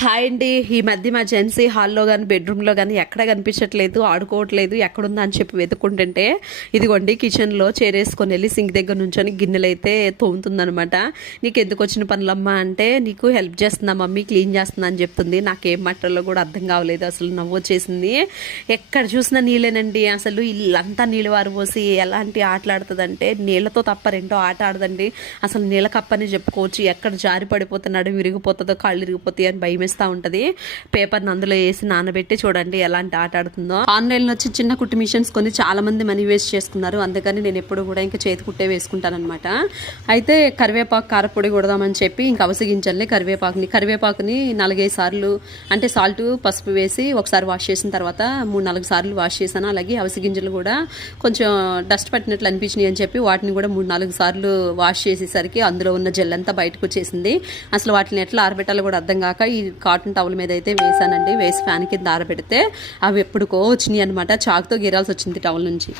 Hi అండి. ఈ మధ్య మా జెన్సీ హాల్లో కానీ బెడ్రూమ్లో కానీ ఎక్కడ కనిపించట్లేదు, ఆడుకోవట్లేదు, ఎక్కడుందా అని చెప్పి వెతుక్కుంటుంటే ఇదిగోండి కిచెన్లో చేరేసుకొని వెళ్ళి సింక్ దగ్గర నుంచొని గిన్నెలు అయితే తోముతుందనమాట. నీకు ఎందుకు వచ్చిన పనులమ్మా అంటే, నీకు హెల్ప్ చేస్తున్నా మమ్మీ, క్లీన్ చేస్తున్నా అని చెప్తుంది. నాకేం మాటల్లో కూడా అర్థం కావలేదు, అసలు నవ్వు వచ్చేసింది. ఎక్కడ చూసినా నీళ్ళేనండి, అసలు ఇల్లంతా నీళ్ళు వారిపోసి ఎలాంటి ఆటలాడుతుందంటే నీళ్ళతో తప్ప రెండో ఆట ఆడదండి. అసలు నీళ్ళ కప్పని చెప్పుకోవచ్చు. ఎక్కడ జారి పడిపోతున్నాడు, విరిగిపోతుందో, కాళ్ళు విరిగిపోతాయి అని భయం వేస్తూ ఉంటుంది. పేపర్ని అందులో వేసి నానబెట్టి చూడండి ఎలాంటి ఆట ఆడుతుందో. ఆన్లైన్లో వచ్చి చిన్న కుట్టి మిషన్స్ కొని చాలా మంది మనీ వేస్ట్ చేసుకున్నారు. అందుకని నేను ఎప్పుడు కూడా ఇంకా చేతి కుట్టే వేసుకుంటాను అనమాట. అయితే కరివేపాకు కారపొడి కొడదామని చెప్పి ఇంకా అవసగించాలి కరివేపాకుని 4-5 సార్లు అంటే సాల్ట్ పసుపు వేసి ఒకసారి వాష్ చేసిన తర్వాత 3-4 సార్లు వాష్ చేశాను. అలాగే అవసగింజలు కూడా కొంచెం డస్ట్ పట్టినట్లు అనిపించినాయి అని చెప్పి వాటిని కూడా 3-4 సార్లు వాష్ చేసేసరికి అందులో ఉన్న జెల్ అంతా బయటకు వచ్చేసింది. అసలు వాటిని ఎట్లా ఆరబెట్టాలో కూడా అర్థం కాక ఈ కాటన్ టవల్ మీద అయితే వేసానండి. వేసి ఫ్యాన్ కింద ఆరబెడితే అవి ఎప్పుడుకో వచ్చినాయి అనమాట. చాకుతో గీరాల్సి వచ్చింది టవల్ నుంచి.